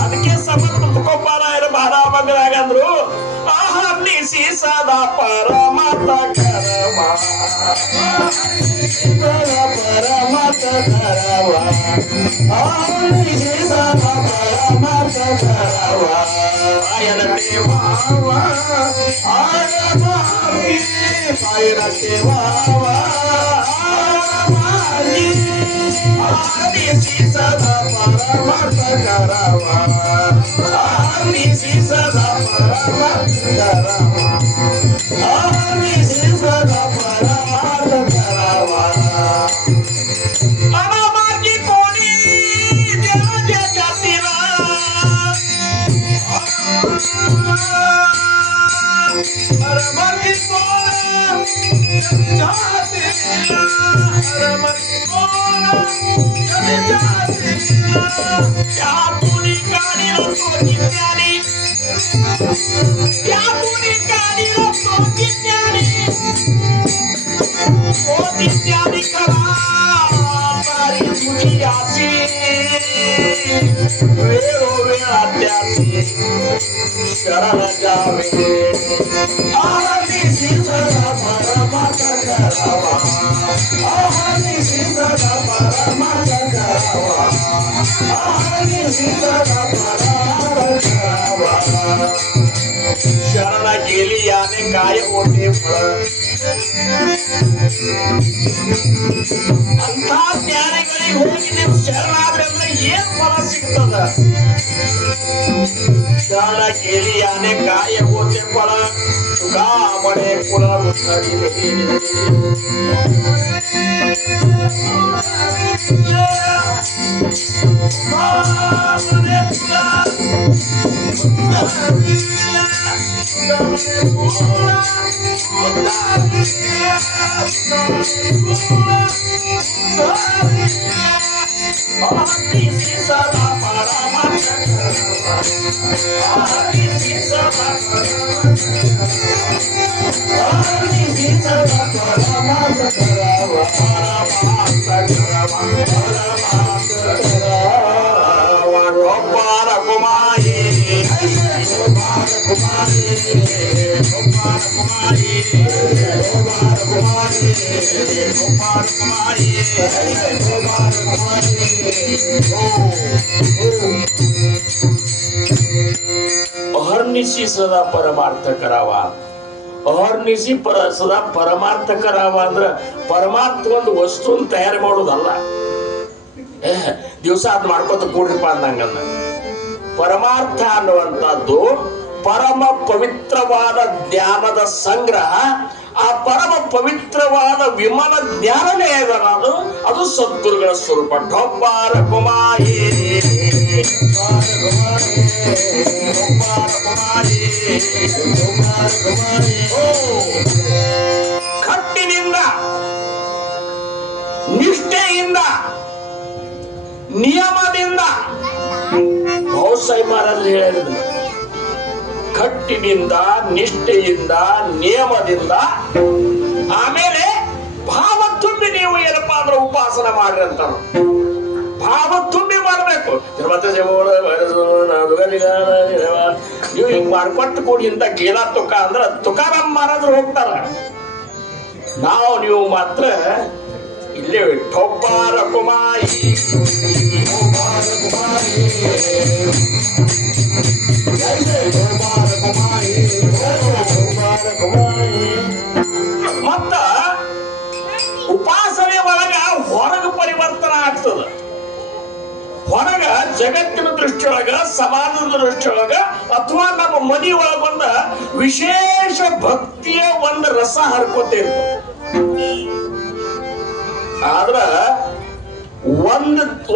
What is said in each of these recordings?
ಅದಕ್ಕೆ ಸಮರ್ಥ ತುಕೋಪಾರಾಯರ ಮಹಾರಾಮಂಗರಾಗಂದ್ರು ಆಹರ್ನಿಸಿ ಸದಾ ಪರಮತ ಕರವ ಪರಮತ ಕರವ ಆಹರ್ನಿಸಿ ಸದಾ ಪರಮತ ಕರವ ಆಯನ ದೇವಾವ ಆಯಮಾಗಿ ಪಾಯನ ದೇವಾವ ಆಯಮಾಗಿ ಆಹರ್ನಿಸಿ ಸದಾ ಪರಮತ ಕರವ ಆಹರ್ನಿಸಿ ಸದಾ ಪರಮತ ಕರವ ಆಹರ್ನಿಸಿ ಸದಾ ಪರಮತ ಕರವ ಅನಮಾಗಿ ಕೋಡಿ ಜಗ ಜಗತ್ತಿನ ಅರಮಗಿ ಕೋಡಿ ಜಗತ್ತಿನ ಅರಮಗಿ ಕೋಡಿ जगतिना क्या पुनी काड़ी रस्तो जिज्ञानी क्या पुनी काड़ी रस्तो जिज्ञानी ओ जिज्ञानी करा तारी तुझी आसी वे रोवे आत्यासी शरण जावे आरती सीता परमत करावा आरती सीता परमत करावा आरती सीता परमत करावा शरण गेली याने काय मोठे फळ ಅಂತ ಜ್ಞಾನಿಗಳಿಗೆ ಹೋಗಿ ನೀವು ಶರಣಾದ್ರೆ ಅಂದ್ರೆ ಏನ್ ಫಲ ಸಿಗ್ತದ ಶರಣ ಕೇಳಿ ಯಾನೆ ಕಾಯ ಹೋತೆ ಫಲ ಸುಖಾಮಣೆ ಕುಲ ಮುತ್ತಡಿದೆ अहर्निशी सदा परमार्थ करावा अहर्निशी सदा परमार्थ करावा ಅಂದ್ರ ಪರಮಾರ್ಥ ಒಂದು ವಸ್ತುನ ತಯಾರು ಮಾಡೋದಲ್ಲ ದಿವಸ ಅದ್ ಮಾಡ್ಕೋತ ಕೂಡ್ರಿಪ್ಪ ಅಂದಂಗಲ್ಲ ಪರಮಾರ್ಥ ಅನ್ನುವಂಥದ್ದು ಪರಮ ಪವಿತ್ರವಾದ ಜ್ಞಾನದ ಸಂಗ್ರಹ ಆ ಪರಮ ಪವಿತ್ರವಾದ ವಿಮಲ ಜ್ಞಾನನೇ ಅದು ಅದು ಸದ್ಗುರುಗಳ ಸ್ವರೂಪ ಢೊಬ್ಬಾರ ಕುಮಾರಿ ಕಟ್ಟಿನಿಂದ ನಿಷ್ಠೆಯಿಂದ ನಿಯಮದಿಂದ ಬಹುಸಾಯಿ ಮಹಾರಾಜರು ಹೇಳಿದ್ರು ಕಟ್ಟಿನಿಂದ ನಿಷ್ಠೆಯಿಂದ ನಿಯಮದಿಂದ ಆಮೇಲೆ ಭಾವ ತುಂಬಿ ನೀವು ಏನಪ್ಪಾ ಅಂದ್ರೆ ಉಪಾಸನ ಮಾಡ್ರಿ ಅಂತ ಭಾವ ತುಂಬಿ ಮಾಡ್ಬೇಕು ನೀವು ಹಿಂಗ್ ಮಾಡ್ಕೊಟ್ಟು ಕೂಡಿ ಇಂತ ಗೇಲ ತುಕ ಅಂದ್ರ ತುಕಾರಾಮ್ ಮಹಾರಾಜರು ಹೋಗ್ತಾರ ನೀವು ಮಾತ್ರ ಇಲ್ಲೇ ಠೊಬ್ಬಾರ ಕುಮಾರಿ ಮತ್ತ ಉಪಾಸನೆ ಒಳಗ ಹೊರಗ ಪರಿವರ್ತನ ಆಗ್ತದ ಹೊರಗ ಜಗತ್ತಿನ ದೃಷ್ಟಿಯೊಳಗ ಸಮಾಜದ ದೃಷ್ಟಿಯೊಳಗ ಅಥವಾ ನಮ್ಮ ಮನಿ ಒಳಗೊಂದ ವಿಶೇಷ ಭಕ್ತಿಯ ಒಂದು ರಸ ಹರ್ಕೋತಿರ್ತದೆ ಆದ್ರ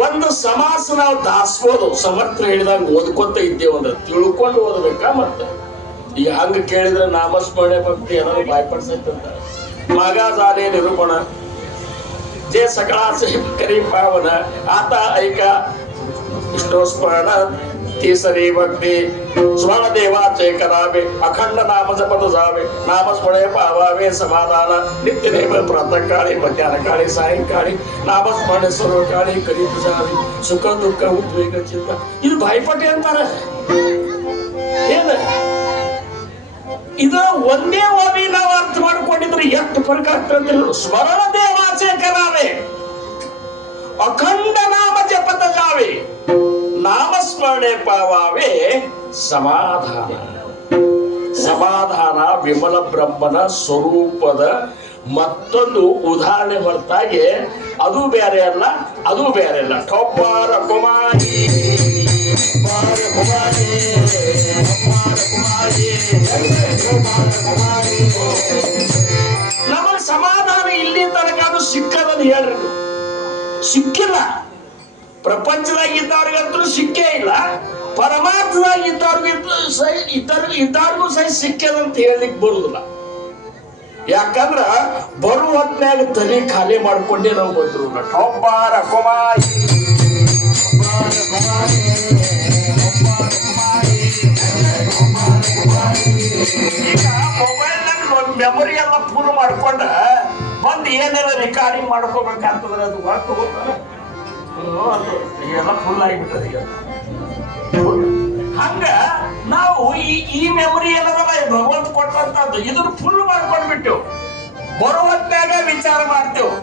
ಒಂದು ಸಮಾಸ ನಾವು ದಾಸ್ಬೋದು ಸಮರ್ಥ ಹೇಳಿದಾಗ ಓದ್ಕೊಂತ ಇದ್ದೇವೆ ಅಂದ್ರೆ ತಿಳ್ಕೊಂಡು ಓದ್ಬೇಕಾ ಮತ್ತೆ ಈಗ ಹಂಗ ಕೇಳಿದ್ರೆ ನಾಮಸ್ಮರಣೆ ಭಕ್ತಿ ಏನಾದ್ರು ಬಾಯ್ಪಡಿಸೈತಂತ ಮಗ ಜಾಲೆ ನಿರೂಪಣ जे सकळाचे करी पावन आता ऐका विष्णू स्मरण तीसरी भक्ति स्वर्ण देवाचे करावे अखंड नाम जपत जावे नामस्मरणे पावावे समाधान नित्य नेम प्रातःकाळी मध्याह्नकाळी सायंकाळी नामस्मरणे सर्व काळी करीत जावे सुख दुःख उद्वेग चिंता ಇದು ಬಾಯಿಪಾಟಿ ಅಂತಾರೆ ಏನ ಇದು ಒಂದೇ ಓದಿ ನಾವು ಅರ್ಥ ಮಾಡ್ಕೊಂಡಿದ್ರೆ ಎಷ್ಟು ಫರ್ಕ್ ಆಗ್ತದೆ ಸ್ಮರಣ ದೇವಾಚೆ ಕರಾವೆ अखंड नाम जपत जावे नामस्मरणे पावावे समाधान समाधान विमल ब्रह्मನ ಸ್ವರೂಪದ ಮತ್ತೊಂದು ಉದಾಹರಣೆ ಬರ್ತಾಗೆ ಅದು ಬೇರೆ ಅಲ್ಲ ಅದು ಬೇರೆ ಅಲ್ಲ ಟೊಪ್ಪಾರ ಕುಮಾರಿ ನಮಗೆ ಸಮಾಧಾನ ಇಲ್ಲಿ ತನಕ ಅದು ಸಿಕ್ಕದನ್ನು ಹೇಳ್ರಿ ಸಿಕ್ಕಿಲ್ಲ ಪ್ರಪಂಚದಾಗಿದ್ದವ್ರಿಗಂತೂ ಸಿಕ್ಕೇ ಇಲ್ಲ ಪರಮಾರ್ಥದಾಗಿದ್ದವ್ರಿಗಿದ್ದು ಇದ್ದವ್ರಿಗೂ ಸಹ ಸಿಕ್ಕದಂತ ಹೇಳಲಿಕ್ಕೆ ಬರುದಿಲ್ಲ ಯಾಕಂದ್ರ ಬರುವ ಹೊತ್ನ್ಯಾಗ ತಲೆ ಖಾಲಿ ಮಾಡ್ಕೊಂಡೇ ನಾವು ಬಂದ್ರು ಟೊಪ್ಪಾರ ಕುಮಾರಿ ಈಗ ಮೊಬೈಲ್ ಮೆಮೊರಿ ಎಲ್ಲ ಫುಲ್ ಮಾಡ್ಕೊಂಡ ಬಂದು ಏನಾರ ರೆಕಾರ್ಡಿಂಗ್ ಮಾಡ್ಕೋಬೇಕಾಗ್ತದ್ರೆ ಅದು ಹೊರತು ಈಗೆಲ್ಲ ಫುಲ್ ಆಗಿಬಿಟ್ಟದ ಈಗ ಹಂಗ ನಾವು ಈ ಮೆಮೊರಿ ಏನದಲ್ಲ ಭಗವಂತ ಕೊಟ್ಟಂತದ್ದು ಇದನ್ನ ಫುಲ್ ಮಾಡ್ಕೊಂಡ್ಬಿಟ್ಟೆವು ಬರೋ ಹೊತ್ನ್ಯಾಗ ವಿಚಾರ ಮಾಡ್ತೇವೆ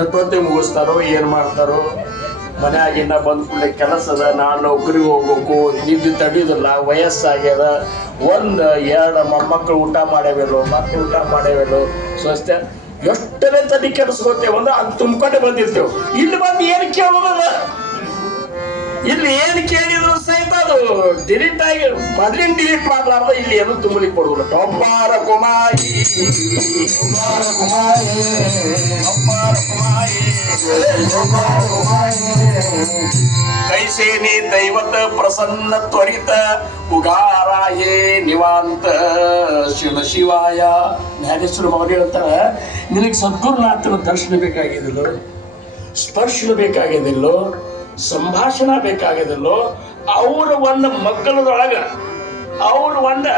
ಎಷ್ಟೊತ್ತೆ ಮುಗಿಸ್ತಾರೋ ಏನ್ ಮಾಡ್ತಾರೋ ಮನ್ಯಾಗಿನ್ನ ಬಂದ್ ಕೂಡಲೇ ಕೆಲಸ ಅದ ನಾನ್ ನೌಕರಿಗೆ ಹೋಗ್ಬೇಕು ನಿದ್ದು ತಡಿಯೋದಿಲ್ಲ ವಯಸ್ಸಾಗ್ಯದ ಒಂದ್ ಎರಡು ಮೊಮ್ಮಕ್ಕಳು ಊಟ ಮಾಡೇವೇಲೋ ಮತ್ತೆ ಊಟ ಮಾಡೇವೇಲೋ ಸ್ವಸ್ಥ ಎಷ್ಟನೇ ತಲೆ ಕೆಡಿಸ್ಕೋತೇವೆ ಅಂದ್ರೆ ಅದು ತುಂಬ್ಕೊಂಡೆ ಬಂದಿರ್ತೇವೆ ಇಲ್ಲಿ ಬಂದು ಏನ್ ಕೇಳೋದಲ್ಲ ಇಲ್ಲಿ ಏನ್ ಕೇಳಿದ್ರು ಸಹಿತ ಅದು ಡಿಲೀಟ್ ಆಗಿ ಮೊದಲಿನ ಡಿಲೀಟ್ ಮಾಡ್ಲಾರ್ದ ಇಲ್ಲಿ ಏನು ತುಂಬಲಿಕ್ಕೆ ಕೊಡುದಿಲ್ಲ ಟೊಪ್ಪಾರ ಕುಮಾರಿ कैसेनी दैवत प्रसन्न त्वरित उगाराये निवांत ಶಿವ ಶಿವಾಯ ಜ್ಞಾನೇಶ್ವರ ಮಗರು ಹೇಳ್ತಾರೆ ನಿನಗೆ ಸದ್ಗುರುನಾಥನ ದರ್ಶನ ಬೇಕಾಗಿದಿಲ್ಲೋ ಸ್ಪರ್ಶನ ಬೇಕಾಗಿದಿಲ್ಲೋ ಸಂಭಾಷಣ ಬೇಕಾಗಿದಿಲ್ಲೋ ಅವರ ಒಂದು ಮಕ್ಕಳದೊಳಗ ಅವ್ರ ಒಂದ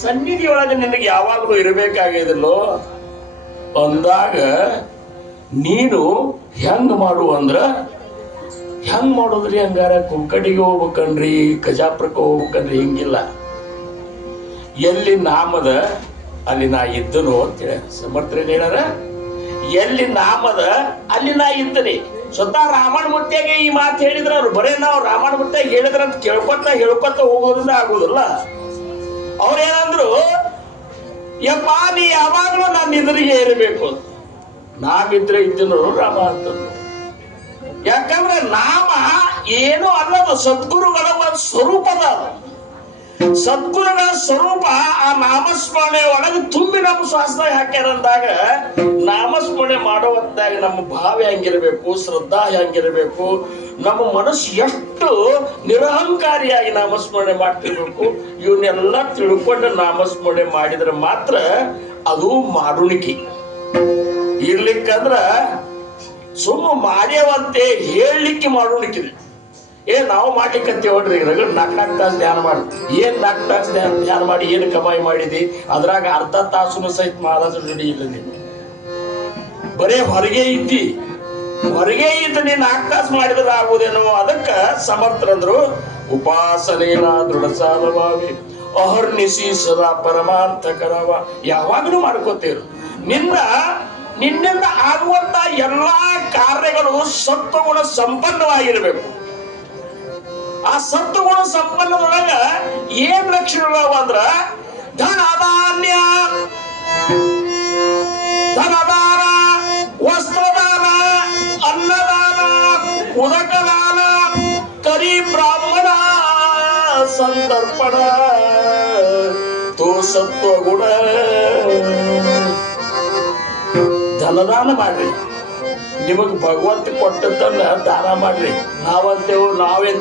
ಸನ್ನಿಧಿಯೊಳಗೆ ನಿನಗೆ ಯಾವಾಗಲೂ ಇರಬೇಕಾಗಿದಿಲ್ಲೋ ಅಂದಾಗ ನೀನು ಹೆಂಗ್ ಮಾಡು ಅಂದ್ರ ಹೆಂಗ್ ಮಾಡೋದ್ರಿ ಹಂಗಾರ ಕುಕ್ಕಡಿಗೆ ಹೋಗ್ಬೇಕನ್ರಿ ಕಜಾಪುರಕ್ಕೆ ಹೋಗ್ಬೇಕನ್ರಿ ಹಿಂಗಿಲ್ಲ ಎಲ್ಲಿ ನಾಮದ ಅಲ್ಲಿ ನಾ ಇದ್ದನು ಅಂತೇಳಿ ಸಮರ್ಥರೇನ್ ಹೇಳಾರ ಎಲ್ಲಿ ನಾಮದ ಅಲ್ಲಿ ನಾ ಇದ್ದನಿ ಸ್ವತಃ ರಾಮಣ ಮುತ್ಯಾಗೆ ಈ ಮಾತು ಹೇಳಿದ್ರ ಅವ್ರು ಬರೇ ನಾವು ರಾಮಣ ಮುತ್ಯಾಗ ಹೇಳಿದ್ರ ಅಂತ ಹೇಳ್ಕೊತ ಹೋಗೋದ್ರಿಂದ ಆಗುದಿಲ್ಲ ಅವ್ರೇನಂದ್ರು ಯಪ್ಪ ನೀ ಯಾವಾಗ್ಲೂ ನನ್ನ ಎದುರಿಗೆ ಇರಬೇಕು ನಾವಿದ್ರೆ ಇದ್ದನು ರಾಮ ಅಂತಂದ್ರು ಯಾಕಂದ್ರೆ ನಾಮ ಏನು ಅಲ್ಲದು ಸದ್ಗುರುಗಳ ಒಂದು ಸ್ವರೂಪದ ಸದ್ಗುರುಗಳ ಸ್ವರೂಪ ಆ ನಾಮಸ್ಮರಣೆ ಒಳಗೆ ತುಂಬಿ ನಮ್ಮ ಶ್ವಾಸದಾಗ ಹಾಕ್ಯಾರಂದಾಗ ನಾಮಸ್ಮರಣೆ ಮಾಡೋ ಹೊತ್ತಾಗ ನಮ್ಮ ಭಾವ ಹೆಂಗಿರ್ಬೇಕು ಶ್ರದ್ಧಾ ಹೆಂಗಿರ್ಬೇಕು ನಮ್ಮ ಮನಸ್ಸು ಎಷ್ಟು ನಿರಹಂಕಾರಿಯಾಗಿ ನಾಮಸ್ಮರಣೆ ಮಾಡ್ತಿರ್ಬೇಕು ಇವನ್ನೆಲ್ಲ ತಿಳ್ಕೊಂಡು ನಾಮಸ್ಮರಣೆ ಮಾಡಿದ್ರೆ ಮಾತ್ರ ಅದು ಮಾಡುಣಿಕೆ ಇರ್ಲಿಕ್ಕಂದ್ರ ಸುಮ್ಮ ಮಾಡ್ಯವಂತೆ ಹೇಳಲಿಕ್ಕೆ ಮಾಡುಣಿಕಿದೆ ನಾವು ಮಾಡ್ಲಿಕ್ಕಂತೆ ಹೊಡ್ರಿ ರಗಡ್ 4 ತಾಸು ಧ್ಯಾನ ಮಾಡಿ ಏನ್ 4 ತಾಸು ಧ್ಯಾನ ಮಾಡಿ ಏನು ಕಮಾಯಿ ಮಾಡಿದಿ ಅದ್ರಾಗ ಅರ್ಧ ತಾಸು ಸಹಿತ ಮಹಾರಾಜ ರೆಡಿ ಇಲ್ಲ ನೀನು ಬರೇ ಹೊರಗೆ ಇದ್ದಿ ನೀ 4 ತಾಸು ಮಾಡಿದ್ರೆ ಆಗುದೇನೋ ಅದಕ್ಕ ಸಮರ್ಥರಂದ್ರು ಉಪಾಸನೇನ ದೃಢ ಸಾಧವಾಗಿ ಅಹರ್ನಿಸಿ ಸದಾ ಪರಮಾರ್ಥ ಕರವ ಯಾವಾಗಲೂ ಮಾಡ್ಕೋತೇರು ನಿನ್ನಿಂದ ಆಗುವಂತ ಎಲ್ಲಾ ಕಾರ್ಯಗಳು ಸತ್ವಗುಣ ಸಂಪನ್ನವಾಗಿರ್ಬೇಕು ಆ ಸತ್ವಗುಣ ಸಂಪನ್ನದೊಳಗ ಏನ್ ಲಕ್ಷಣಗಳು ಅಂದ್ರ ಧನಧಾನ್ಯ ಧನದಾನ ವಸ್ತ್ರದಾನ ಅನ್ನದಾನ ಉದಕದಾನ ಕರಿ ಬ್ರಾಹ್ಮಣ ಸಂದರ್ಪಣ ತೋ ಸತ್ವಗುಣ ಧನದಾನ ಮಾಡ್ರಿ ನಿಮಗ್ ಭಗವಂತ ಕೊಟ್ಟದ್ದನ್ನ ದಾನ ಮಾಡ್ರಿ ನಾವಂತೇವು ನಾವೇನ್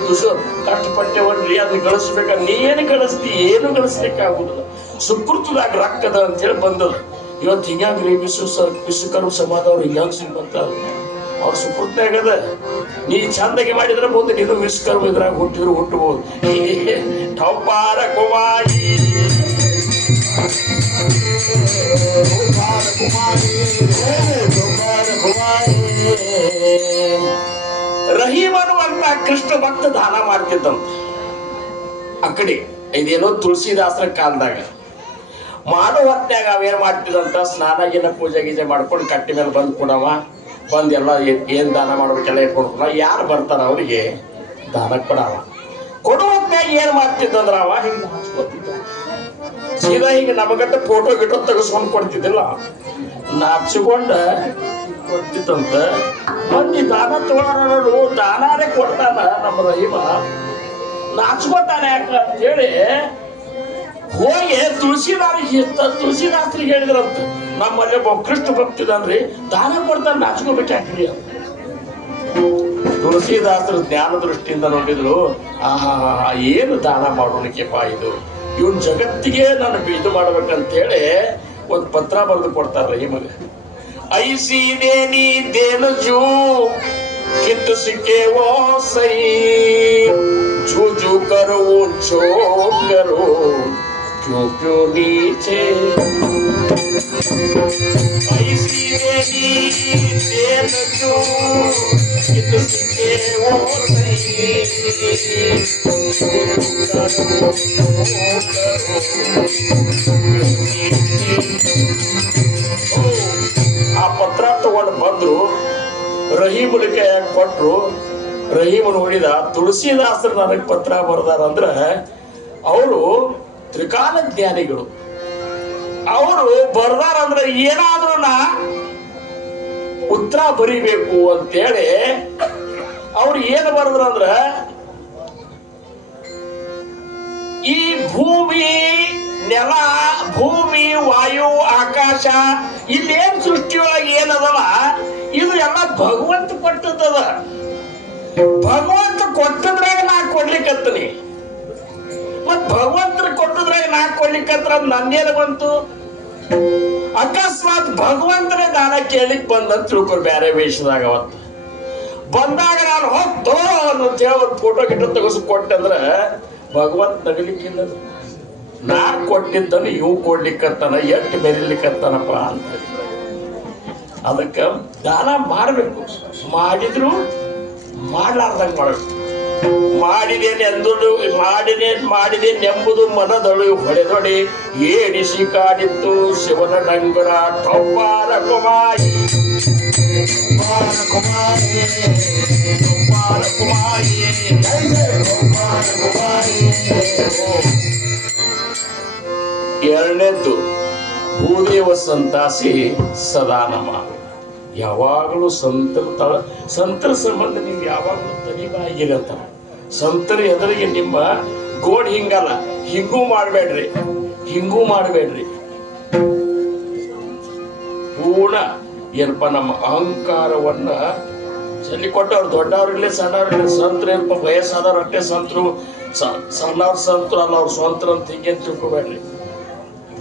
ಕಷ್ಟಪಟ್ಟೇವನ್ರಿ ಅದನ್ನ ಗಳಿಸ್ಬೇಕ ನೀ ಏನು ಗಳಿಸ್ತಿ ಏನು ಗಳಿಸ್ಲಿಕ್ಕಾಗುದಿಲ್ಲ ಸುಕೃತದಾಗ ರೊಕ್ಕದ ಅಂತೇಳಿ ಬಂದದ ಇವತ್ತು ಹಿಂಗ್ರಿ ವಿಶ್ವಕರ್ಮ ಸಮಾಜದವ್ರು ಹಿಂಗ ಸಿಗ್ಬಂತ ಅವ್ರ ಸುಕೃತ್ನಾಗದ. ನೀ ಚಂದಾಗಿ ಮಾಡಿದ್ರೆ ಮುಂದೆ ನೀನು ವಿಶ್ವಕರ್ಮ ಇದ್ರಾಗ ಹುಟ್ಟಿದ್ರು ಹುಟ್ಟಬಹುದು. ಟೌಪಾರ ಕುಮಾರಿ ರಹೀಮ್ ಅನ್ನುವಂತ ಕೃಷ್ಣ ಭಕ್ತ ದಾನ ಮಾಡ್ತಿದ್ದಂತ. ಆ ಕಡೆ ಇದೇನೋ ತುಳಸಿದಾಸರ ಕಾಲದಾಗ ಮಾಡೋ ಹೊತ್ನ್ಯಾಗ ಅವೇನ್ ಮಾಡ್ತಿದಂತ ಸ್ನಾನ ಗಿನ ಪೂಜೆ ಗೀಜೆ ಮಾಡ್ಕೊಂಡು ಕಟ್ಟಿ ಮೇಲೆ ಬಂದು ಕೊಡವ, ಬಂದು ಎಲ್ಲ ಏನ್ ದಾನ ಮಾಡ್ಬೇಕೆಲ್ಲ ಇಟ್ಕೊಡ್ಕೊಳ, ಯಾರು ಬರ್ತಾರ ಅವ್ರಿಗೆ ದಾನ ಕೊಡವ. ಕೊಡೋ ಹೊತ್ನ್ಯಾಗ ಏನ್ ಮಾಡ್ತಿದ್ದಂದ್ರ ಅವ ಹಿಂಗ ಸೀದಾ ಹಿಂಗ ನಮಗಂತ ಫೋಟೋ ಗಿಟೋ ತೆಗೆಸ್ಕೊಂಡು ಕೊಡ್ತಿದ್ದಿಲ್ಲ, ನಾಚಿಕೊಂಡ ಕೊಡ್ತಿತ್ತಂತ. ಮಂದಿ ದಾನ ತಗೊಳ್ಳೋರು ದಾನಾರೇ ಕೊಡ್ತಾನ ನಮ್ಮ ರಹೀಮ, ನಾಚ್ಕೊತಾನೆ ಯಾಕ ಅಂತ ಹೇಳಿ ಹೋಗಿ ತುಳಸಿದಾಸರಿಗೆ ಹೇಳಿದ್ರಂತ, ನಮ್ಮಲ್ಲಿ ಒಬ್ಬ ಕೃಷ್ಣ ಭಕ್ತಿದನ್ರಿ ದಾನ ಕೊಡ್ತಾನೆ ನಾಚ್ಕೋಬೇಕಾಗ್ರಿ ಅಂತ. ತುಳಸಿದಾಸರು ಜ್ಞಾನ ದೃಷ್ಟಿಯಿಂದ ನೋಡಿದ್ರು, ಆಹಾ ಏನು ದಾನ ಮಾಡೋಣಕ್ಕೆಪ್ಪ ಇದು, ಇವನ್ ಜಗತ್ತಿಗೆ ನಾನು ಇದು ಮಾಡ್ಬೇಕಂತ ಹೇಳಿ ಒಂದು ಪತ್ರ ಬರೆದು ಕೊಡ್ತಾರ ರಹೀಮಗೆ. ಐಸಿ ದೇನಿ ದೇನು ಜೂ ಕಿತ್ತು ಸಿಕ್ಕೆ ಓ ಸೈ ಜೂ ಜೂ ಕರೋ ಚೋ ಕರೋ क्यों क्यों नीचे ऐसी देनी देन जो किसके वो नहीं ಆ ಪತ್ರ ತಗೊಂಡು ಬಂದ್ರು, ರಹೀಮನ ಕೈಯಾಗ ಕೊಟ್ರು. ರಹೀಮ್ ನೋಡಿದ ತುಳಸಿದಾಸರು ನನಗೆ ಪತ್ರ ಬರ್ದಾರ ಅಂದ್ರ ಅವರು ತ್ರಿಕಾಲ ಜ್ಞಾನಿಗಳು, ಅವರು ಬರ್ದಾರಂದ್ರೆ ಏನಾದ್ರೂ ಉತ್ತರ ಬರಿಬೇಕು ಅಂತೇಳಿ ಅವ್ರು ಏನ್ ಬರೆದ್ರಂದ್ರ, ಈ ಭೂಮಿ ನೆಲ, ಭೂಮಿ ವಾಯು ಆಕಾಶ ಇಲ್ಲೇನ್ ಸೃಷ್ಟಿಯೊಳಗೆ ಏನದಲ್ಲ ಇದು ಎಲ್ಲ ಭಗವಂತ ಕೊಟ್ಟದ. ಭಗವಂತ ಕೊಟ್ಟದ್ರಾಗ ನಾ ಕೊಡ್ಲಿಕ್ಕತ್ತೀನಿ, ಮತ್ ಭಗವಂತರ ಕೊಟ್ಟದ್ರಾಗ ನಾ ಕೊಡ್ಲಿಕ್ಕತ್ರ ನನ್ನೇನು ಬಂತು? ಅಕಸ್ಮಾತ್ ಭಗವಂತನೇ ದಾನ ಕೇಳಿಕ್ ಬಂದಂತ ತಿಳ್ಕೊರ್ ಬ್ಯಾರೆ ವೇಷದಾಗ. ಅವತ್ತು ಬಂದಾಗ ನಾನು ಹೋಗ್ತೋ ಅಂತ ಹೇಳಿ ಒಂದು ಫೋಟೋ ಗಿಟೋ ತೆಗೆಸ್ ಕೊಟ್ಟಂದ್ರ ಭಗವಂತ ನಗಲಿಕ್ಕಿಲ್ಲ. ನಾ ಕೊಟ್ಟಿದ್ದನ್ನು ಇವು ಕೊಡ್ಲಿಕ್ಕತ್ತಾನ, ಎಟ್ಟು ಬೆರಿಲಿಕ್ಕತ್ತಾನಪ್ಪ ಅಂತ. ಅದಕ್ಕ ದಾನ ಮಾಡ್ಬೇಕು, ಮಾಡಿದ್ರು ಮಾಡ್ಲಾರ್ದಂಗ ಮಾಡ್ಬೇಕು. ಮಾಡಿದೇನೆಂಬುದು ಮನದೊಳು ಹೊಡೆದೊಡೆ ಏಡಿಸಿ ಕಾಡಿತ್ತು ಶಿವನ ಡಂಗುರ ಟೊಪ್ಪಾರ ಕುಮಾರಿ ಎರಡನೇದ್ದು ಭೂದೇವ ಸಂತಾಸಿ ಸದಾ ನಮ. ಯಾವಾಗಲೂ ಸಂತರ ಸಂಬಂಧ ನೀವು ಯಾವಾಗಲೂ ತನಿವಾಗಿರಂತ. ಸಂತರ ಎದುರಿಗೆ ನಿಮ್ಮ ಗೋಡ್ ಹಿಂಗಲ್ಲ, ಹಿಂಗೂ ಮಾಡಬೇಡ್ರಿ, ಹಿಂಗೂ ಮಾಡಬೇಡ್ರಿ. ಪೂರ್ಣ ಏನಪ್ಪ ನಮ್ಮ ಅಹಂಕಾರವನ್ನ ಚಲಿ ಕೊಟ್ಟವ್ರು, ದೊಡ್ಡವ್ರಿರ್ಲಿ ಸಣ್ಣವ್ರಿರ್ಲಿ, ಸಂತರು ಏನಪ್ಪ ವಯಸ್ಸಾದವ್ರು ಅಷ್ಟೇ ಸಂತರು, ಸಣ್ಣವ್ರ ಸಂತರು ಅಲ್ಲ ಅವ್ರು ಸ್ವಂತರು ಅಂತ ಹಿಂಗೇನು ತಿಳ್ಕೊಬೇಡ್ರಿ.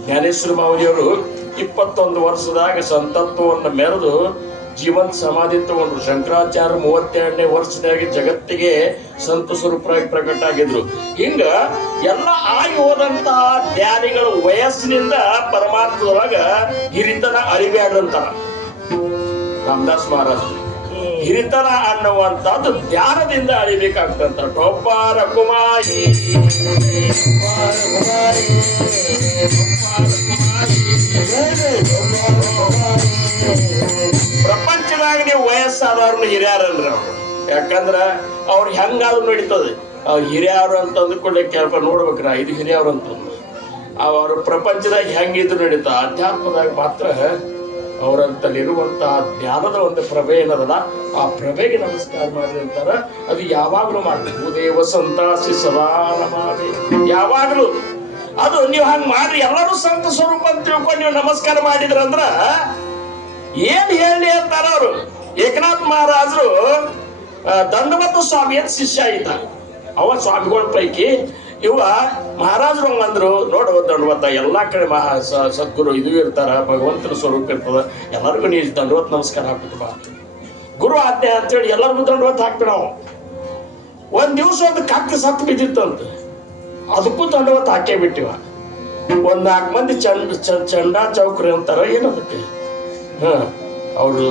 ಜ್ಞಾನೇಶ್ವರ ಮಾವಲಿಯವರು 21 ವರ್ಷದಾಗ ಸಂತತ್ವವನ್ನು ಮೆರೆದು ಜೀವಂತ ಸಮಾಧಿ ತಗೊಂಡ್ರು. ಶಂಕರಾಚಾರ್ಯ 32ನೇ ವರ್ಷದಾಗ ಜಗತ್ತಿಗೆ ಸಂತ ಸ್ವರೂಪರಾಗಿ ಪ್ರಕಟ ಆಗಿದ್ರು. ಹಿಂಗ ಎಲ್ಲ ಆಗಿ ಹೋದಂತಹ ಜ್ಞಾನಿಗಳ ವಯಸ್ಸಿನಿಂದ ಪರಮಾರ್ಥದೊಳಗ ಹಿರಿತನ ಅರಿಬೇಡ್ರಂತಾರ ರಾಮದಾಸ್ ಮಹಾರಾಜ್. ಹಿರಿತನ ಅನ್ನುವಂಥದ್ದು ಧ್ಯಾನದಿಂದ ಅಳಿಬೇಕಾಗ್ತಂತ. ಟೊಪ್ಪಾರ ಕುಮಾರಿ ಪ್ರಪಂಚದಾಗ ನೀವು ವಯಸ್ಸಾದವ್ರನ್ನ ಹಿರಿಯರಲ್ರಿ ಅವ್ರು. ಯಾಕಂದ್ರ ಅವ್ರು ಹೆಂಗಾದ್ರು ನಡೀತದೆ. ಅವ್ರು ಹಿರಿಯರು ಅಂತ ಅಂದ್ಕೊಳ್ಳೆ ಕೆಲಪ ನೋಡ್ಬೇಕ್ರ, ಇದು ಹಿರಿಯವ್ರು ಅಂತ. ಅವರು ಪ್ರಪಂಚದಾಗ ಹೆಂಗಿದ್ರು ನಡೀತ, ಅಧ್ಯಾತ್ಮದಾಗ ಮಾತ್ರ ಅವರಂತಲ್ಲಿರುವಂತಹ ಜ್ಞಾನದ ಒಂದು ಪ್ರಭೆ ಏನದಲ್ಲ, ಆ ಪ್ರಭೆಗೆ ನಮಸ್ಕಾರ ಮಾಡಿ ಅಂತಾರ. ಅದು ಯಾವಾಗ್ಲೂ ಮಾಡ್ಬೇಕು. ಭೂದೇವ ಸಂತಾಸಿ ಸದಾ ನಮಾಮಿ. ಯಾವಾಗ್ಲೂ ಅದು ನೀವು ಹಂಗ್ ಮಾಡ್ರಿ. ಎಲ್ಲರೂ ಸಂತ ಸ್ವರೂಪ ಅಂತ ತಿಳ್ಕೊಂಡು ನೀವು ನಮಸ್ಕಾರ ಮಾಡಿದ್ರಂದ್ರ ಏನ್ ಹೇಳಿ ಅಂತಾರ ಅವರು. ಏಕನಾಥ್ ಮಹಾರಾಜರು ದಂಡಮತ್ತ ಸ್ವಾಮಿ ಅಂತ ಶಿಷ್ಯ ಇದ್ದ. ಅವ ಸ್ವಾಮಿಗಳ ಪೈಕಿ ಇವ ಮಹಾರಾಜರು ಹಂಗಂದ್ರು, ನೋಡುವ ದಂಡವತ್ತ ಎಲ್ಲಾ ಕಡೆ ಸದ್ಗುರು ಇದು ಇರ್ತಾರ, ಭಗವಂತನ ಸ್ವರೂಪ ಇರ್ತದ, ಎಲ್ಲರಿಗೂ ನೀವು ದಂಡವತ್ ನಮಸ್ಕಾರ ಹಾಕುತ್ತ ಬಾ. ಗುರು ಆಜ್ಞೆ ಅಂತೇಳಿ ಎಲ್ಲರಿಗೂ ದಂಡವತ್ತು ಹಾಕ್ತೀವಿ ನಾವು. ಒಂದ್ ದಿವ್ಸ ಒಂದು ಕತ್ತಿ ಸತ್ತು ಬಿದ್ದಿತ್ತಂತ, ಅದಕ್ಕೂ ದಂಡವತ್ತು ಹಾಕೇ ಬಿಟ್ಟಿವ. ಒಂದ್ 4 ಮಂದಿ ಚಂಡಾ ಚೌಕ್ರಿ ಅಂತಾರ ಏನದಕ್ಕೆ, ಅವ್ರು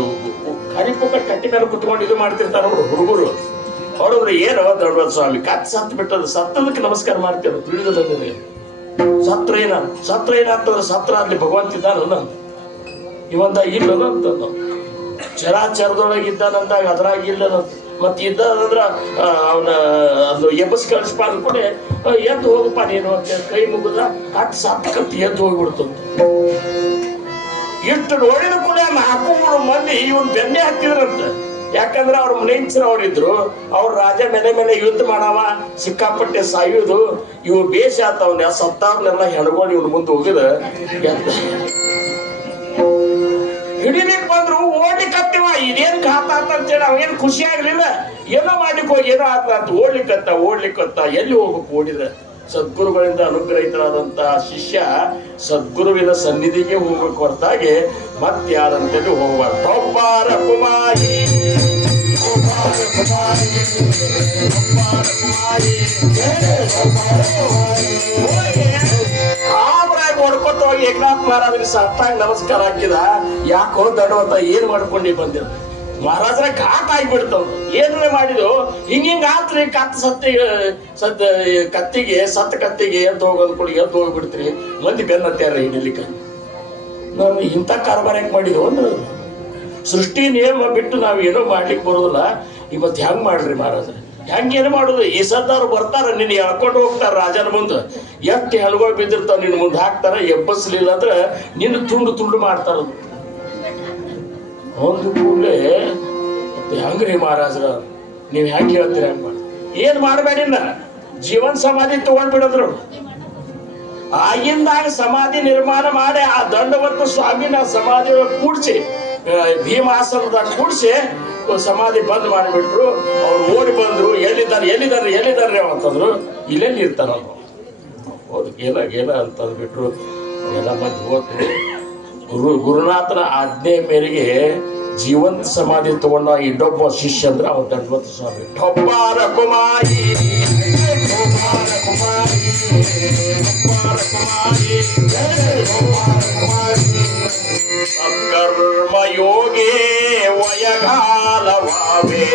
ಹರಿಪುಕ್ಕ ಕಟ್ಟಿ ಮೇಲೆ ಕುತ್ಕೊಂಡು ಇದು ಮಾಡ್ತಿರ್ತಾರ ಅವ್ರು ಹುಡುಗರು. ಅವ್ರವ್ರು ಏನೋ ದಂಡವತ್ ಸ್ವಾಮಿ ಕತ್ತಿ ಸತ್ತು ಬಿಟ್ಟದು, ಸತ್ತದಕ್ಕೆ ನಮಸ್ಕಾರ ಮಾಡ್ತೀರ ತಿಳಿದಿಲ್ಲ ನಿಮಗೆ. ಸತ್ರ ಏನಾಗ್ತದ, ಸತ್ರ ಅಲ್ಲಿ ಭಗವಂತ ಇದ್ದಾನ ಇವಂದ ಇಲ್ಲದ ಅಂತಂದ. ಚರಾಚರದೊಳಗೆ ಇದ್ದಾನಂದಾಗ ಅದ್ರಾಗ ಇಲ್ಲದ ಮತ್ ಇದ್ದಂದ್ರ ಅವನ ಅದು ಎಬ್ಬಸ್ ಕಳಿಸ್ಪ ಅಂದ್ಕೊಂಡೆ ಎದ್ದು ಹೋಗಪ್ಪ ನೀನು ಅಂತ ಕೈ ಮುಗಿದ ಕಟ್ ಸತ್ತಕತ್ತಿ ಎದ್ದು ಹೋಗ್ಬಿಡ್ತಂತ. ಇಷ್ಟು ನೋಡಿದ ಕೂಡ 4 ಮಂದಿ ಇವನ್ ಬೆನ್ನೆ ಹಾಕ್ತಿದ್ರಂತ. ಯಾಕಂದ್ರೆ ಅವ್ರ ಮನೆಂಚಿನವ್ರಿದ್ರು, ಅವ್ರ ರಾಜ ಮೇಲೆ ಯುದ್ಧ ಮಾಡವ, ಸಿಕ್ಕಾಪಟ್ಟೆ ಸಾಯುದು, ಇವು ಬೇಷ ಆತವನ್ನ ಸತ್ತವ್ರನ್ನೆಲ್ಲ ಹೆಣ್ಕೊಂಡು ಇವ್ನ ಮುಂದೆ ಹೋಗಿದ ಹಿಡಿಲಿಕ್ಕೆ ಬಂದ್ರು. ಓಡಿ ಕತ್ತಿವ ಇದೇನ್ ಘಾತ ಅಂತೇಳಿ ಅವೇನ್ ಖುಷಿ ಆಗ್ಲಿಲ್ಲ. ಏನೋ ಮಾಡ್ಲಿಕ್ಕೆ ಹೋಗಿ ಏನೋ ಆತ ಓಡ್ಲಿಕ್ಕತ್ತ ಎಲ್ಲಿ ಹೋಗ್ಬೇಕು ಓಡಿದ್ರೆ. ಸದ್ಗುರುಗಳಿಂದ ಅನುಗ್ರಹಿತರಾದಂತ ಶಿಷ್ಯ ಸದ್ಗುರುವಿನ ಸನ್ನಿಧಿಗೆ ಹೋಗ್ಬೇಕು ಹೊರತಾಗಿ ಮತ್ತೆ ಯಾರಂತೇಳಿ ಹೋಗ್ಬಾರ್ದು. ಒಬ್ಬಾರ ಕುಮಾರಿ ನೋಡ್ಕೊತ ಹೋಗಿ ಏಕನಾಥ್ ಮಹಾರಾಜರಿಗೆ ಸತ್ತಾಗ ನಮಸ್ಕಾರ ಹಾಕಿದ. ಯಾಕೋ ದಂಡವತ್ತ ಏನ್ ಮಾಡ್ಕೊಂಡಿ ಬಂದಿರ ಮಹಾರಾಜರ ಘಾಟ್ ಆಗಿಬಿಡ್ತಾವ. ಏನೇ ಮಾಡಿದ್ರು ಹಿಂಗ ಆತ್ರಿ ಕತ್ತಿಗೆ ಎದ್ದು ಹೋಗೋದ್ ಕೂಡ ಎದ್ದು ಹೋಗ್ಬಿಡ್ತೀರಿ. ಮಂದಿ ಬೆನ್ನತ್ಯಾರ ಹಿಡಿಲಿಕ್ಕೆ. ನಾನು ಇಂಥ ಕಾರ್ಬಾರ ಹೆಂಗ್ ಮಾಡಿದ್ವು ಅಂದ್ರೆ ಸೃಷ್ಟಿ ನಿಯಮ ಬಿಟ್ಟು ನಾವ್ ಏನೋ ಮಾಡ್ಲಿಕ್ಕೆ ಬರೋದಿಲ್ಲ. ಇವತ್ತು ಹೆಂಗ್ ಮಾಡ್ರಿ ಮಹಾರಾಜ, ಹೆಂಗೇನು ಮಾಡುದು? ಈ ಸದ್ದವ್ರು ಬರ್ತಾರ, ನಿನ್ನ ಎಳ್ಕೊಂಡು ಹೋಗ್ತಾರ ರಾಜನ ಮುಂದೆ. ಎಷ್ಟು ಹೆಣ್ಗಳು ಬಿದ್ದಿರ್ತಾವ ನಿನ್ನ ಮುಂದೆ ಹಾಕ್ತಾರ. ಎಬ್ಬಸ್ಲಿಲ್ಲ ಅಂದ್ರೆ ನಿನ್ನ ತುಂಡು ಮಾಡ್ತಾರ. ಒಂದು ಕೂಡಲೇ ಹೆಂಗ್ರಿ ಮಹಾರಾಜರ ನೀವ್ ಹೆಂಗ್ ಹೇಳ್ತೀರಿ ಹಂಗ ಮಾಡಿ ಏನ್ ಮಾಡಬೇಡಿ, ಜೀವನ್ ಸಮಾಧಿ ತಗೊಂಡ್ಬಿಡದ್ರು. ಆಗಿಂದಾಗ ಸಮಾಧಿ ನಿರ್ಮಾಣ ಮಾಡಿ ಆ ದಂಡವತ್ತ ಸ್ವಾಮಿನ ಸಮಾಧಿ ಕೂಡ್ಸಿ ಭೀಮಾಸನದಾಗ ಕೂಡ್ಸಿ ಸಮಾಧಿ ಬಂದ್ ಮಾಡಿಬಿಟ್ರು. ಅವ್ರು ಓಡಿ ಬಂದ್ರು. ಎಲ್ಲಿದ್ದಾರೆ ಅಂತಂದ್ರು. ಇಲ್ಲೆಲ್ಲಿ ಇರ್ತಾರ ಅವ್ರು ಏನ ಅಂತಂದ್ಬಿಟ್ರು. ಎಲ್ಲ ಮಂದಿ ಹೋದ್ರು. ಗುರುನಾಥನ ಆಜ್ಞೆ ಮೇರೆಗೆ ಜೀವಂತ ಸಮಾಧಿ ತಗೊಂಡ ಇನ್ನೊಬ್ಬ ಶಿಷ್ಯ ಅಂದ್ರೆ ಅವನ ದಂಡವತ್ತ ಸ್ವಾಮಿ. ಒಬ್ಬಾರ ಕುಮಾರಿ ಕರ್ಮ ಯೋಗೇ ವಯಗಾಲವಾವೆ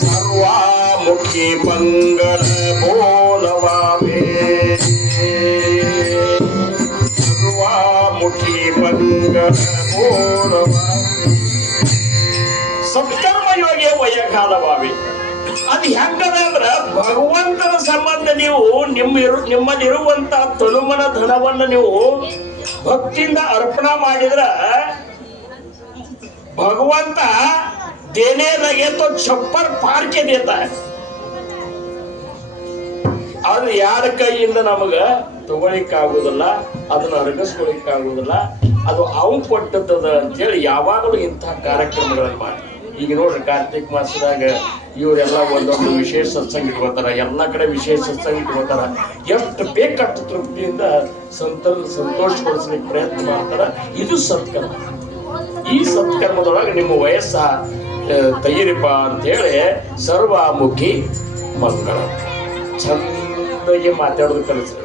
ಸರ್ವಾಮುಖಿ ಮಂಗಳ ಬೋಲವಾವೆ ಸರ್ವಾಮುಖಿ ಮಂಗಳ ಬೋಲವಾವೆ ಸತ್ಕರ್ಮ ಯೋಗೇ ವಯಗಾಲವಾವೆ. ಅದು ಹೆಂಗದ ಅಂದ್ರ ಭಗವಂತನ ಸಂಬಂಧ ನೀವು ನಿಮ್ಮಲ್ಲಿರುವಂತ ತನುಮನ ಧನವನ್ನ ನೀವು ಭಕ್ತಿಯಿಂದ ಅರ್ಪಣಾ ಮಾಡಿದ್ರ ಭಗವಂತ ದೇನೆ ಲಗೆ ತೋ ಛಪ್ಪರ್ ಪಾರ್ಕೆ ದೇತ. ಅದು ಯಾರ ಕೈಯಿಂದ ನಮಗ ತಗೊಳಿಕ್ ಆಗುದಿಲ್ಲ, ಅದನ್ನ ಅರಗಿಸ್ಕೊಳಿಕ್ ಆಗುದಿಲ್ಲ. ಅದು ಅವು ಕೊಟ್ಟದ ಅಂತೇಳಿ ಯಾವಾಗಲೂ ಇಂತಹ ಕಾರ್ಯಕ್ರಮಗಳನ್ನ ಮಾಡಿ. ಈಗ ನೋಡ್ರಿ ಕಾರ್ತಿಕ್ ಮಾಸದಾಗ ಇವರೆಲ್ಲ ಒಂದೊಂದು ವಿಶೇಷ ಸತ್ಸಂಗ ಇಟ್ಕೋತಾರ. ಎಲ್ಲ ಕಡೆ ವಿಶೇಷ ಸತ್ಸಂಗ ಇಟ್ಕೋತಾರ. ಎಷ್ಟು ಬೇಕಷ್ಟು ತೃಪ್ತಿಯಿಂದ ಸಂತೋಷಪಡಿಸ್ಲಿಕ್ಕೆ ಪ್ರಯತ್ನ ಮಾಡ್ತಾರ. ಇದು ಸತ್ಕರ್ಮ. ಈ ಸತ್ಕರ್ಮದೊಳಗೆ ನಿಮ್ಮ ವಯಸ್ಸ ತೆಗೀರಿಪ್ಪ ಅಂತ ಹೇಳಿ ಸರ್ವಾಮುಖಿ ಮಂಗಳ ಚಂದಗೆ ಮಾತಾಡೋದು ಕಲಿಸ್ರಿ.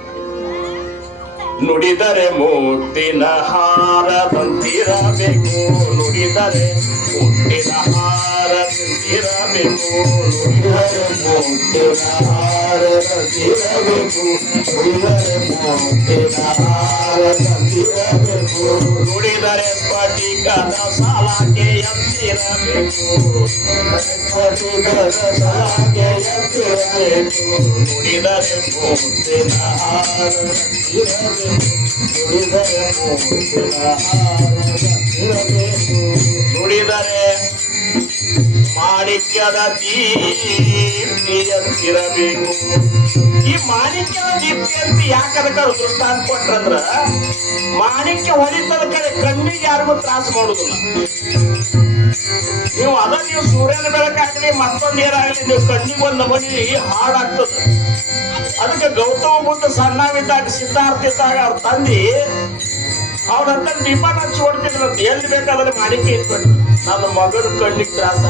ನುಡಿದರೆ ಮುತ್ತಿನ ಹಾರದಂತಿರಬೇಕು, ನುಡಿದರೆ ಮುತ್ತಿನ ಹಾರದಂತಿರಬೇಕು, ನುಡಿದರೆ ಮುತ್ತಿನ ಹಾರದಂತಿರಬೇಕು, ನುಡಿದರೆ ಮುತ್ತಿನ ಹಾರದಂತಿರಬೇಕು, ನುಡಿದರೆ ಸ್ಫಟಿಕದ ಸಲಾಕೆಯಂತಿರಬೇಕು, ಸ್ಫಟಿಕದ ಸಲಾಕೆಯಂತಿರಬೇಕು, ನುಡಿದರೆ ಮುತ್ತಿನ ಹಾರದಂತಿರಬೇಕು, ನುಡಿದರೆ ಮಾಣಿಕ್ಯದ ದೀಪ್ತಿಯಂತಿರಬೇಕು. ಈ ಮಾಣಿಕ್ಯದ ದೀಪ್ತಿ ಅಂತ ಯಾಕದಕ್ಕ ದೃಷ್ಟಾಂತ ಕೊಟ್ರಂದ್ರ ಮಾಣಿಕ್ಯ ಹೊಡಿತದ ಕಡೆ ಕಣ್ಣಿಗೆ ಯಾರಿಗೂ ತ್ರಾಸ ಮಾಡುದಿಲ್ಲ. ನೀವು ಸೂರ್ಯನ ಬೆಳಕಾಗ್ಲಿ ಮತ್ತೊಂದು ಏನಾಗ್ಲಿ ನೀವು ಕಣ್ಣಿಗೆ ಒಂದು ನಮನಿ ಹಾಳಾಗ್ತದ. ಅದಕ್ಕೆ ಗೌತಮ ಬುದ್ಧ ಸಣ್ಣವಿದ್ದಾಗ ಸಿದ್ಧಾರ್ಥ ಇದ್ದಾಗ ಅವ್ರ ತಂದಿ ಅವನಂತ ದೀಪ ಹಚ್ಚಿ ಹೊಡ್ತಿದ್ರಂತ ಎಲ್ಲಿ ಬೇಕಾದ್ರೆ ಮಾಡಿಕೆ ಇಟ್ಬಿಟ್ಟು ನನ್ನ ಮಗನ ಕಣ್ಣಿಗೆ ತ್ರಾಸ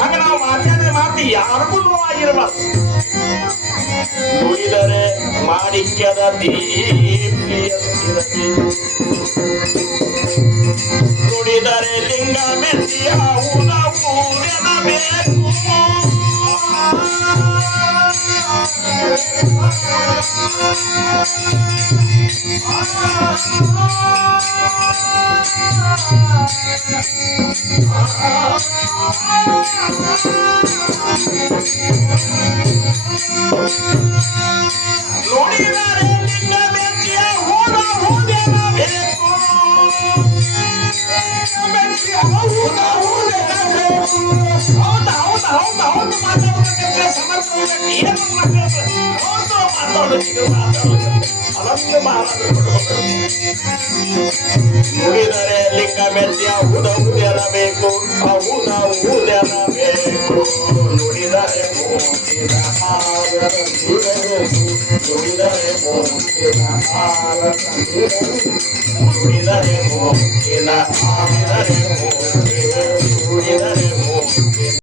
ಹಂಗ ನಾವು ಮಾತಾಡಿದ ಮಾತು ಯಾರಿಗೂ ನೋವಾಗಿರಬಾರ್ದು. ನುಡಿದರೆ ಮಾಣಿಕ್ಯದ ದೀಪ್ತಿಯಂತಿರಲಿ, ನುಡಿದರೆ ಲಿಂಗ ಮೆತ್ತಿಯ ಊರೆನಬೇಕು. ನುಡಿದರೆ ಲಿಂಗ ಮೆತ್ತಿಯ ಊರೆನಬೇಕು, ಹೌದು ಮಾತಾಡಬೇಕಂದ್ರೆ ಸಮರ್ಥ ಏನು ನುಡಿದರೆ ಲಿಂಗ ಮೆತ್ತಿಯ ಊದೆನಬೇಕು, ಊದೆನಬೇಕು. ನುಡಿದರೆ ಮೋಕ್ಷದ ಹಾರ ತಂದಿರಬೇಕು, ನುಡಿದರೆ ಮೋಕ್ಷದ ಹಾರ ತಂದಿರಬೇಕು, ನುಡಿದರೆ ಮೋಕ್ಷದ ಹಾರ ನುಡಿದರೆ